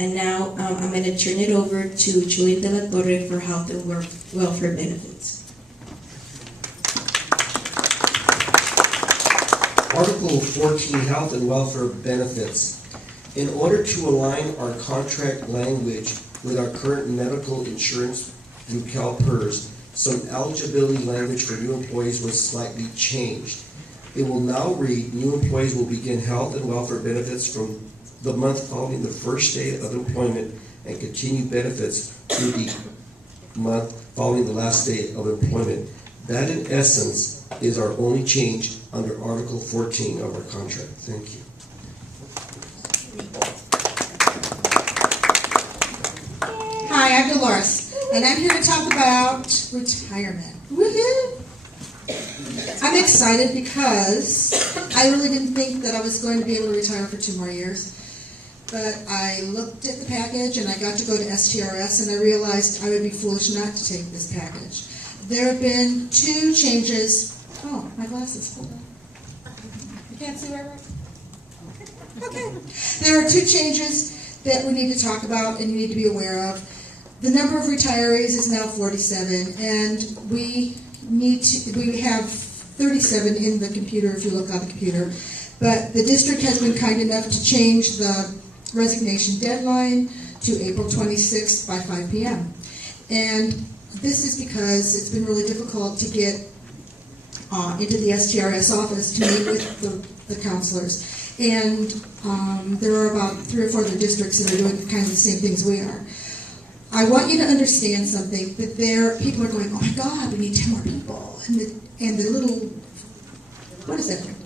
And now I'm going to turn it over to Julian de la Torre for health and welfare benefits. Article 14, Health and Welfare Benefits. In order to align our contract language with our current medical insurance through CalPERS, some eligibility language for new employees was slightly changed. It will now read, new employees will begin health and welfare benefits from the month following the first day of employment and continue benefits through the month following the last day of employment. That, in essence, is our only change under Article 14 of our contract. Thank you. Hi, I'm Dolores, and I'm here to talk about retirement. Woohoo! I'm excited because I really didn't think that I was going to be able to retire for 2 more years. But I looked at the package and I got to go to STRS and I realized I would be foolish not to take this package. There have been 2 changes. Oh, my glasses, hold on. You can't see where I write? Okay. There are 2 changes that we need to talk about and you need to be aware of. The number of retirees is now 47 and we have 37 in the computer if you look on the computer. But the district has been kind enough to change the resignation deadline to April 26th by 5 p.m. And this is because it's been really difficult to get into the STRS office to meet with the counselors. And there are about 3 or 4 other districts that are doing kind of the same things we are. I want you to understand something, that people are going, oh my God, we need 10 more people. And the little, what is that thing?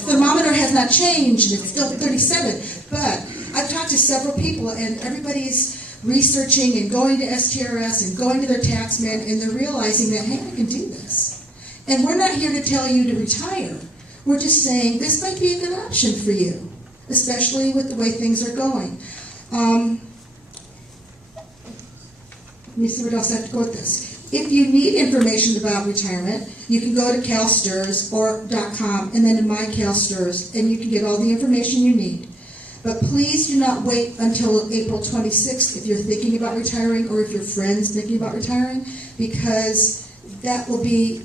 Thermometer has not changed, and it's still 37. But I've talked to several people, and everybody's researching and going to STRS and going to their taxman, and they're realizing that, hey, I can do this. And we're not here to tell you to retire. We're just saying this might be a good option for you, especially with the way things are going. Let me see what else I have to go with this. If you need information about retirement, you can go to calstrs.com and then to My CalSTRS, and you can get all the information you need. But please do not wait until April 26th if you're thinking about retiring or if your friend's thinking about retiring, because that will be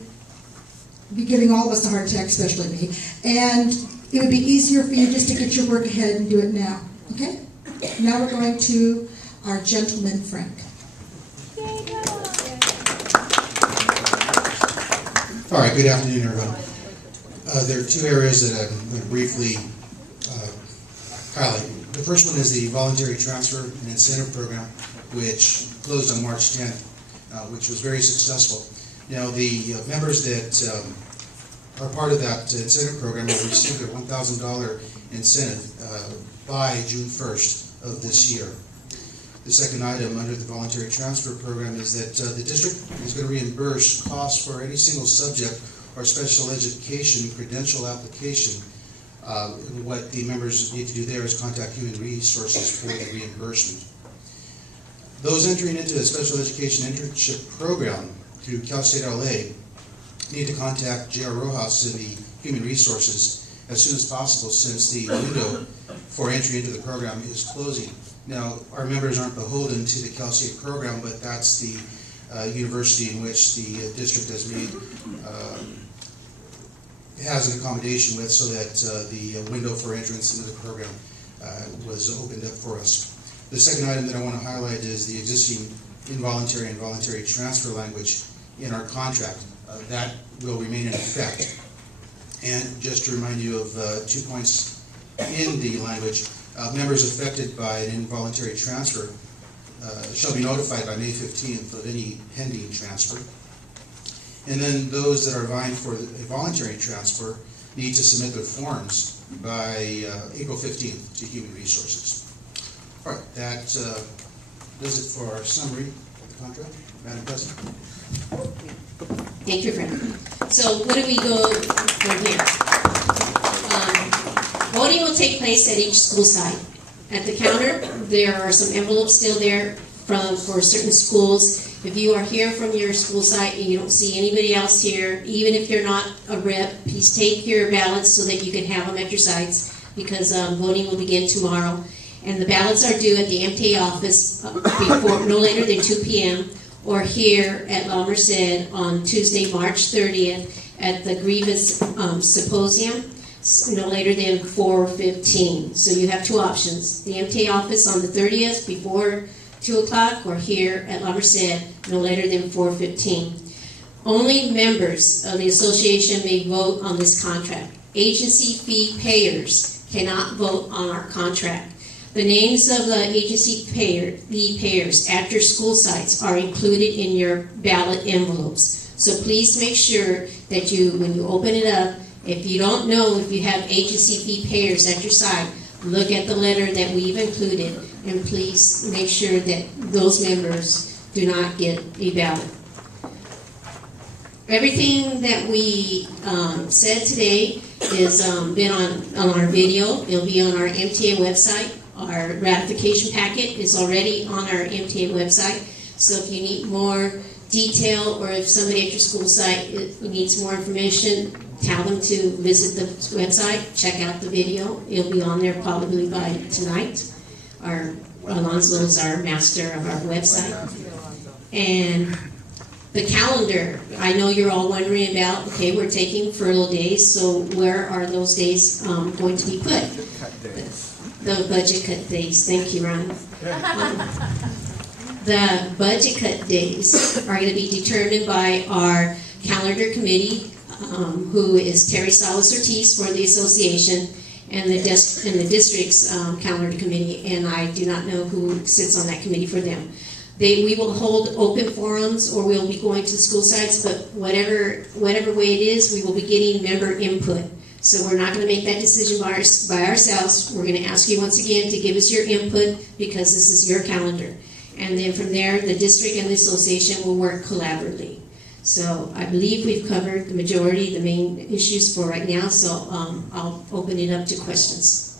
giving all of us a heart attack, especially me. And it would be easier for you just to get your work ahead and do it now. Okay? Now we're going to our gentleman, Frank. All right, good afternoon, everyone. There are 2 areas that I'm going to briefly highlight. The first one is the Voluntary Transfer and Incentive Program, which closed on March 10th, which was very successful. Now, the members that are part of that incentive program will receive their $1,000 incentive by June 1st of this year. The second item under the voluntary transfer program is that the district is going to reimburse costs for any single subject or special education credential application. What the members need to do there is contact Human Resources for the reimbursement. Those entering into the special education internship program through Cal State LA need to contact J.R. Rojas in the Human Resources as soon as possible, since the window for entry into the program is closing. Now, our members aren't beholden to the Cal State program, but that's the university in which the district has an accommodation with, so that the window for entrance into the program was opened up for us. The second item that I want to highlight is the existing involuntary and voluntary transfer language in our contract. That will remain in effect. And just to remind you of 2 points in the language, members affected by an involuntary transfer shall be notified by May 15th of any pending transfer. And then those that are vying for a voluntary transfer need to submit their forms by April 15th to Human Resources. All right, that does it for our summary of the contract. Madam President. Thank you, Frank. So where do we go from here? Voting will take place at each school site. At the counter, there are some envelopes still there for certain schools. If you are here from your school site and you don't see anybody else here, even if you're not a rep, please take your ballots so that you can have them at your sites, because voting will begin tomorrow. And the ballots are due at the MTA office before, no later than 2 p.m. or here at La Merced on Tuesday, March 30th at the Grievous Symposium, no later than 4:15. So you have two options. The MTA office on the 30th before 2 o'clock or here at La Merced, no later than 4:15. Only members of the association may vote on this contract. Agency fee payers cannot vote on our contract. The names of the agency fee payers at your school sites are included in your ballot envelopes. So please make sure that when you open it up, if you don't know if you have agency fee payers at your site, look at the letter that we've included, and please make sure that those members do not get a ballot. Everything that we said today is been on our video. It'll be on our MTA website. Our ratification packet is already on our MTA website. So if you need more detail, or if somebody at your school site needs more information, tell them to visit the website, check out the video. It'll be on there probably by tonight. Alonzo is our master of our website. And the calendar, I know you're all wondering about, okay, we're taking furlough days, so where are those days going to be put? The budget cut days. Thank you, Ron. The budget cut days are going to be determined by our calendar committee, who is Terry Salas Ortiz for the association, and the district's calendar committee, and I do not know who sits on that committee for them. We will hold open forums, or we'll be going to school sites, but whatever way it is, we will be getting member input. So we're not going to make that decision by ourselves. We're going to ask you once again to give us your input, because this is your calendar. And then from there, the district and the association will work collaboratively. So I believe we've covered the majority, the main issues for right now, so I'll open it up to questions.